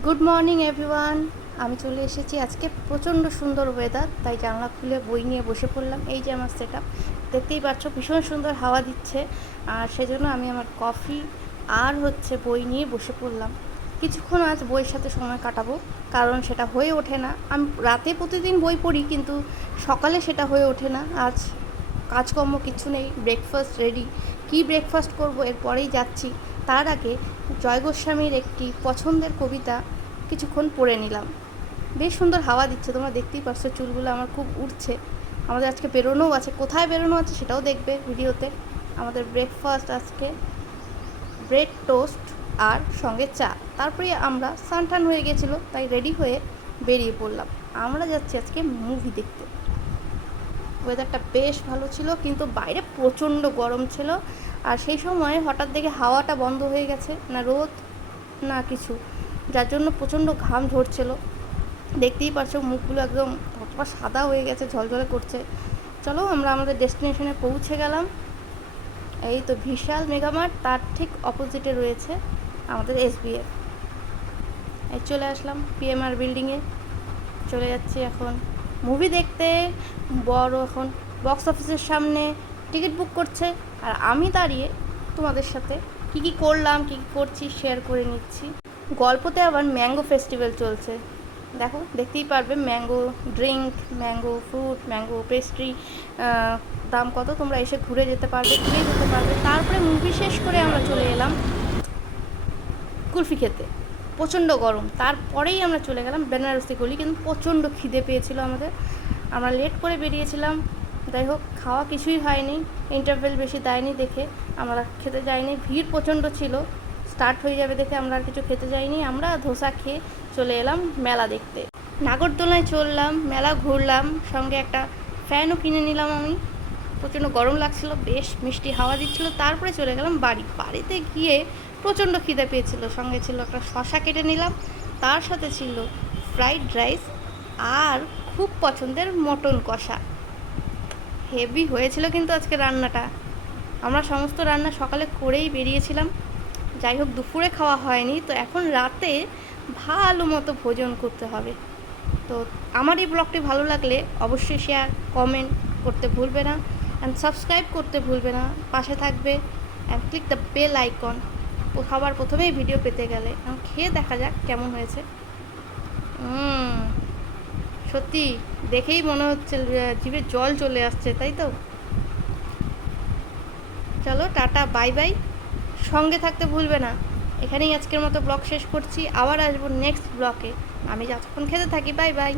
Good morning everyone. আমি চলে এসেছি। আজকে প্রচণ্ড সুন্দর ওয়েদার, তাই জানলা খুলে বই নিয়ে বসে পড়লাম। এই যে আমার সেট আপ, দেখতেই পাচ্ছ ভীষণ সুন্দর হাওয়া দিচ্ছে। আর সেজন্য আমি আমার কফি আর বই নিয়ে বসে পড়লাম। কিছুক্ষণ আজ বইয়ের সাথে সময় কাটাবো, কারণ সেটা হয়ে ওঠে না। আমি রাতে প্রতিদিন বই পড়ি, কিন্তু সকালে সেটা হয়ে ওঠে না। আজ কাজকর্ম কিছু নেই, ব্রেকফাস্ট রেডি। কী ব্রেকফাস্ট করব এরপরেই যাচ্ছি। তার আগে জয় গোস্বামীর একটি পছন্দের কবিতা কিছুক্ষণ পড়ে নিলাম। বেশ সুন্দর হাওয়া দিচ্ছে, তোমরা দেখতেই পাচ্ছ। চুলগুলো আমার খুব উঠছে। আমাদের আজকে বেরোনোও আছে, কোথায় বেরোনো আছে সেটাও দেখবে ভিডিওতে। আমাদের ব্রেকফাস্ট আজকে ব্রেড টোস্ট আর সঙ্গে চা। তারপরে আমরা সানটান হয়ে গেছিলো, তাই রেডি হয়ে বেরিয়ে পড়লাম। আমরা যাচ্ছি আজকে মুভি দেখতে। ওয়েদারটা বেশ ভালো ছিল, কিন্তু বাইরে প্রচণ্ড গরম ছিল। আর সেই সময় হঠাৎ দেখে হাওয়াটা বন্ধ হয়ে গেছে, না রোদ না কিছু, যার জন্য প্রচণ্ড ঘাম ঝরছিল। দেখতেই পাচ্ছ মুখগুলো একদম থপথপা সাদা হয়ে গেছে, ঝলঝলে করছে। চলো, আমরা আমাদের ডেস্টিনেশনে পৌঁছে গেলাম। এই তো বিশাল মেগামার্ট, তার ঠিক অপোজিটে রয়েছে আমাদের এসবিএফ। এই চলে আসলাম পিএমআর বিল্ডিংয়ে। চলে যাচ্ছি এখন মুভি দেখতে। বড় এখন বক্স অফিসের সামনে টিকিট বুক করছে, আর আমি দাঁড়িয়ে তোমাদের সাথে কী কী করলাম, কী কী করছি শেয়ার করে নিচ্ছি। গল্পতে আবার ম্যাঙ্গো ফেস্টিভ্যাল চলছে, দেখো, দেখতেই পারবে। Mango drink, mango fruit, mango pastry, দাম কত তোমরা এসে ঘুরে যেতে পারবে, কিনে যেতে পারবে। তারপরে মুভি শেষ করে আমরা চলে এলাম কুলফি খেতে। প্রচণ্ড গরম, তারপরেই আমরা চলে গেলাম বেনারসি গলি। কিন্তু প্রচণ্ড খিদে পেয়েছিল আমাদের, আমরা লেট করে বেরিয়েছিলাম। যাই হোক, খাওয়া কিছুই হয়নি, ইন্টারভেল বেশি দেয়নি দেখে আমরা খেতে যাইনি। ভিড় প্রচণ্ড ছিল, স্টার্ট হয়ে যাবে দেখে আমরা আর কিছু খেতে যাইনি। আমরা ধোসা খেয়ে চলে এলাম মেলা দেখতে। নাগরদোলায় চললাম, মেলা ঘুরলাম, সঙ্গে একটা ফ্যানও কিনে নিলাম আমি। প্রচণ্ড গরম লাগছিল, বেশ মিষ্টি হাওয়া দিচ্ছিল। তারপরে চলে গেলাম বাড়িতে গিয়ে প্রচণ্ড খিদে পেয়েছিল। সঙ্গে ছিল একটা শশা কেটে নিলাম, তার সাথে ছিল ফ্রাইড রাইস আর খুব পছন্দের মটন কষা। হেভি হয়েছিল কিন্তু আজকে রান্নাটা। আমরা সমস্ত রান্না সকালে করেই বেরিয়েছিলাম। যাই হোক, দুপুরে খাওয়া হয়নি, তো এখন রাতে ভালো মতো ভোজন করতে হবে। তো আমার এই ব্লগটি ভালো লাগলে অবশ্যই শেয়ার কমেন্ট করতে ভুলবে না, অ্যান্ড সাবস্ক্রাইব করতে ভুলবে না। পাশে থাকবে and click the bell icon, খাবার প্রথমেই ভিডিও পেতে গেলে। খেয়ে দেখা যাক কেমন হয়েছে। সত্যি দেখেই মনে হচ্ছে জিভে জল চলে আসছে, তাই তো। চলো, টাটা, বাই বাই। সঙ্গে থাকতে ভুলবে না। এখানেই আজকের মতো ব্লগ শেষ করছি, আবার আসবো নেক্সট ব্লগে। আমি যতক্ষণ খেতে থাকি, বাই বাই।